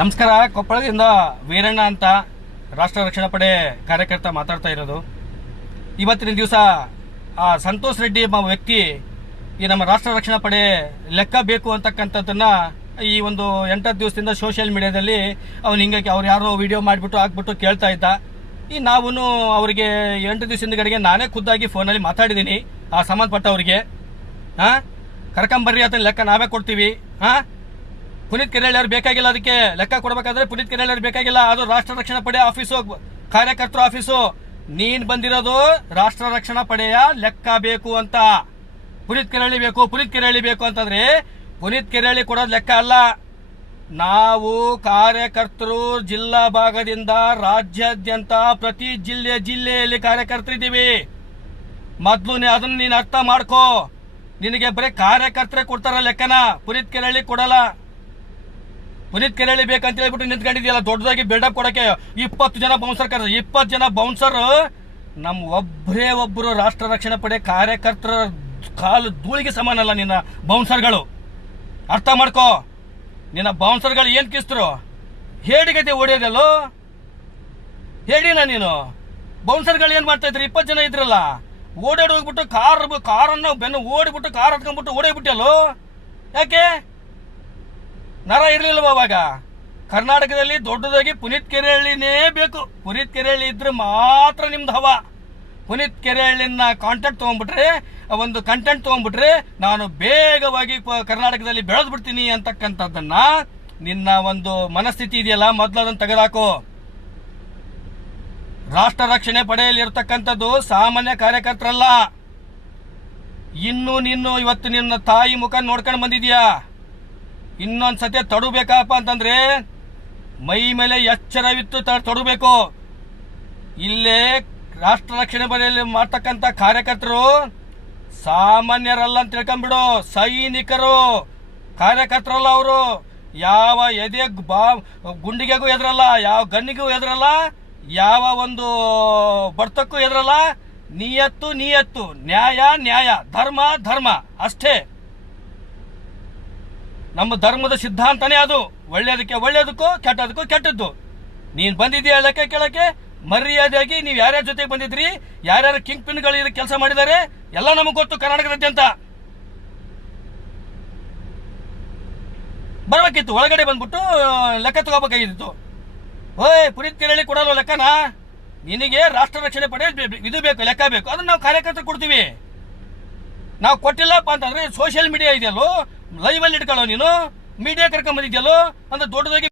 ನಮಸ್ಕಾರ. ಕೊಪ್ಪಳದಿಂದ ವೀರಣ್ಣ ಅಂತ ರಾಷ್ಟ್ರ ರಕ್ಷಣಾ ಪಡೆ ಕಾರ್ಯಕರ್ತ ಮಾತಾಡ್ತಾ ಇರೋದು. ಇವತ್ತಿನ ದಿವಸ ಆ ಸಂತೋಷ್ ರೆಡ್ಡಿ ಎಂಬ ವ್ಯಕ್ತಿ ಈ ನಮ್ಮ ರಾಷ್ಟ್ರ ರಕ್ಷಣಾ ಪಡೆ ಲೆಕ್ಕ ಬೇಕು ಅಂತಕ್ಕಂಥದ್ದನ್ನ ಈ ಒಂದು 8 ದಿವಸದಿಂದ ಸೋಷಿಯಲ್ ಮೀಡಿಯಾದಲ್ಲಿ ಅವ್ನು ಹಿಂಗಾಗಿ ಅವ್ರು ಯಾರೋ ವಿಡಿಯೋ ಮಾಡಿಬಿಟ್ಟು ಹಾಕ್ಬಿಟ್ಟು ಕೇಳ್ತಾ ಇದ್ದ. ಈ ನಾವು ಅವರಿಗೆ 8 ದಿವಸದ ಕಡೆಗೆ ನಾನೇ ಖುದ್ದಾಗಿ ಫೋನಲ್ಲಿ ಮಾತಾಡಿದ್ದೀನಿ ಆ ಸಂಬಂಧಪಟ್ಟವರಿಗೆ. ಕರ್ಕೊಂಬರ್ರಿ ಅಂತ ಲೆಕ್ಕ ನಾವೇ ಕೊಡ್ತೀವಿ. ಪುನೀತ್ ಕೆರೆಹಳ್ಳಿ ಅವ್ರು ಬೇಕಾಗಿಲ್ಲ, ಅದಕ್ಕೆ ಲೆಕ್ಕ ಕೊಡಬೇಕಾದ್ರೆ ಪುನೀತ್ ಕೆರೆಹಳ್ಳಿ ಅವ್ರು ಬೇಕಾಗಿಲ್ಲ. ಅದು ರಾಷ್ಟ್ರ ರಕ್ಷಣಾ ಪಡೆ ಆಫೀಸು, ಕಾರ್ಯಕರ್ತರ ಆಫೀಸು. ನೀನ್ ಬಂದಿರೋದು ರಾಷ್ಟ್ರ ರಕ್ಷಣಾ ಪಡೆಯ ಲೆಕ್ಕ ಬೇಕು ಅಂತ. ಪುನೀತ್ ಕೆರೆಹಳ್ಳಿ ಬೇಕು, ಪುನೀತ್ ಕೆರೆಹಳ್ಳಿ ಬೇಕು ಅಂತಂದ್ರೆ ಪುನೀತ್ ಕೆರೆಹಳ್ಳಿ ಕೊಡೋದು ಲೆಕ್ಕ ಅಲ್ಲ. ನಾವು ಕಾರ್ಯಕರ್ತರು ಜಿಲ್ಲಾ ಭಾಗದಿಂದ ರಾಜ್ಯಾದ್ಯಂತ ಪ್ರತಿ ಜಿಲ್ಲೆಯಲ್ಲಿ ಕಾರ್ಯಕರ್ತರಿದ್ದೀವಿ. ಮೊದಲು ಅದನ್ನ ನೀನು ಅರ್ಥ ಮಾಡ್ಕೋ. ನಿನಗೆ ಬರೀ ಕಾರ್ಯಕರ್ತರೇ ಕೊಡ್ತಾರ ಲೆಕ್ಕನ, ಪುನೀತ್ ಕೆರೆಹಳ್ಳಿ ಕೊಡಲ್ಲ. ಪುನೀತ್ ಕೆರೆಹಳ್ಳಿ ಬೇಕಂತ ಹೇಳ್ಬಿಟ್ಟು ನಿಂತ್ಕೊಂಡಿದ್ಯಲ್ಲ ದೊಡ್ಡದಾಗಿ ಬಿಲ್ಡಪ್ ಕೊಡಕ್ಕೆ 20 ಜನ ಬೌನ್ಸರ್ ಕರೆದ. 20 ಜನ ಬೌನ್ಸರ್ ನಮ್ಮ ಒಬ್ಬರು ರಾಷ್ಟ್ರ ರಕ್ಷಣಾ ಪಡೆ ಕಾರ್ಯಕರ್ತರ ಕಾಲು ಧೂಳಿಗೆ ಸಮಾನ ಅಲ್ಲ ನಿನ್ನ ಬೌನ್ಸರ್ಗಳು. ಅರ್ಥ ಮಾಡ್ಕೋ. ನಿನ್ನ ಬೌನ್ಸರ್ಗಳು ಏನ್ ಕಿಸ್ತರು ಹೇಡಿಗತೆ ಹೊಡೆಯೋದಲ್ಲೋ ಹೇಳಿನ ನೀನು. ಬೌನ್ಸರ್ಗಳು ಏನ್ ಮಾಡ್ತಾ ಇದ್ರು? 20 ಜನ ಇದ್ರಲ್ಲ, ಓಡಾಡಿ ಹೋಗ್ಬಿಟ್ಟು ಕಾರನ್ನು ಬೆನ್ನು ಓಡಿಬಿಟ್ಟು ಕಾರ್ ಹತ್ಕೊಂಡ್ಬಿಟ್ಟು ಓಡೋಗ್ಬಿಟ್ಟಲ್ಲೋ. ಯಾಕೆ ನರ ಇರ್ಲಿಲ್ವ ಅವಾಗ? ಕರ್ನಾಟಕದಲ್ಲಿ ದೊಡ್ಡದಾಗಿ ಪುನೀತ್ ಕೆರೆಹಳ್ಳಿನೇ ಬೇಕು. ಪುನೀತ್ ಕೆರೆಹಳ್ಳಿ ಇದ್ರೆ ಮಾತ್ರ ನಿಮ್ದು ಹವಾ. ಪುನೀತ್ ಕೆರೆಹಳ್ಳಿನ ಕಾಂಟ್ಯಾಕ್ಟ್ ತಗೊಂಡ್ಬಿಟ್ರೆ, ಒಂದು ಕಂಟೆಂಟ್ ತಗೊಂಡ್ಬಿಟ್ರೆ ನಾನು ಬೇಗವಾಗಿ ಕರ್ನಾಟಕದಲ್ಲಿ ಬೆಳೆದ್ ಬಿಡ್ತೀನಿ ಅಂತಕ್ಕಂಥದ್ದನ್ನ ನಿನ್ನ ಒಂದು ಮನಸ್ಥಿತಿ ಇದೆಯಲ್ಲ, ಮೊದಲು ಅದನ್ನು ತೆಗೆದಾಕು. ರಾಷ್ಟ್ರ ರಕ್ಷಣೆ ಪಡೆಯಲ್ಲಿ ಇರತಕ್ಕಂಥದ್ದು ಸಾಮಾನ್ಯ ಕಾರ್ಯಕರ್ತರಲ್ಲ. ನೀನು ಇವತ್ತು ನಿನ್ನ ತಾಯಿ ಮುಖ ನೋಡ್ಕೊಂಡು ಬಂದಿದ್ಯಾ. ಇನ್ನೊಂದ್ಸತಿ ತಡಬೇಕಪ್ಪ ಅಂತಂದ್ರೆ ಮೈ ಮೇಲೆ ಎಚ್ಚರವಿತ್ತು ತಡಬೇಕು. ಇಲ್ಲೇ ರಾಷ್ಟ್ರ ರಕ್ಷಣೆ ಪಡೆಯಲ್ಲಿ ಮಾಡ್ತಕ್ಕಂಥ ಕಾರ್ಯಕರ್ತರು ಸಾಮಾನ್ಯರಲ್ಲ ಅಂತ ತಿಳ್ಕೊಂಡ್ಬಿಡು. ಸೈನಿಕರು, ಕಾರ್ಯಕರ್ತರಲ್ಲ ಅವರು. ಯಾವ ಎದೆ ಗುಂಡಿಗೆಗೂ ಎದುರಲ್ಲ, ಯಾವ ಗನ್ನಿಗೂ ಎದುರಲ್ಲ, ಯಾವ ಒಂದು ಬರ್ತಕ್ಕೂ ಎದುರಲ್ಲ. ನಿಯತ್ತು, ನ್ಯಾಯ, ಧರ್ಮ ಅಷ್ಟೇ. ನಮ್ಮ ಧರ್ಮದ ಸಿದ್ಧಾಂತನೇ ಅದು. ಒಳ್ಳೇದಕ್ಕೆ ಒಳ್ಳೇದಕ್ಕೂ, ಕೆಟ್ಟದಕ್ಕೂ ಕೆಟ್ಟದ್ದು. ನೀನ್ ಬಂದಿದ್ದೀಯ ಲೆಕ್ಕ ಕೇಳಕ್ಕೆ. ಮರ್ಯಾದೆಯಾಗಿ ನೀವು ಯಾರ್ಯಾರ ಜೊತೆಗೆ ಬಂದಿದ್ರಿ, ಯಾರ್ಯಾರ ಕಿಂಗ್ ಪಿನ್ಗಳು ಕೆಲಸ ಮಾಡಿದ್ದಾರೆ ಎಲ್ಲ ನಮಗ್ ಗೊತ್ತು. ಕರ್ನಾಟಕದಾದ್ಯಂತ ಬರ್ಬೇಕಿತ್ತು, ಒಳಗಡೆ ಬಂದ್ಬಿಟ್ಟು ಲೆಕ್ಕ ತಗೋಬೇಕಾಗಿತ್ತು. ಓಯ್ ಪುನೀತ್ ಕೆರೆಹಳ್ಳಿ ಕೊಡಲ್ಲ ಲೆಕ್ಕನ. ನಿನಗೆ ರಾಷ್ಟ್ರ ರಕ್ಷಣೆ ಪಡೆ ಇದು ಬೇಕು, ಲೆಕ್ಕ ಬೇಕು. ಅದನ್ನ ನಾವು ಕಾರ್ಯಕರ್ತರು ಕೊಡ್ತೀವಿ. ನಾವು ಕೊಟ್ಟಿಲ್ಲಪ್ಪ ಅಂತಂದ್ರೆ ಸೋಷಿಯಲ್ ಮೀಡಿಯಾ ಇದೆಯಲ್ಲೋ, ಲೈವ್ ಅಲ್ಲಿ ಇಟ್ಕೊಳ್ಳೋ. ನೀನು ಮೀಡಿಯಾ ಕರ್ಕೊಂಡ್ ಬಂದಿದ್ಯಲ್ಲೋ ಅಂದ್ರೆ ದೊಡ್ಡದಾಗಿ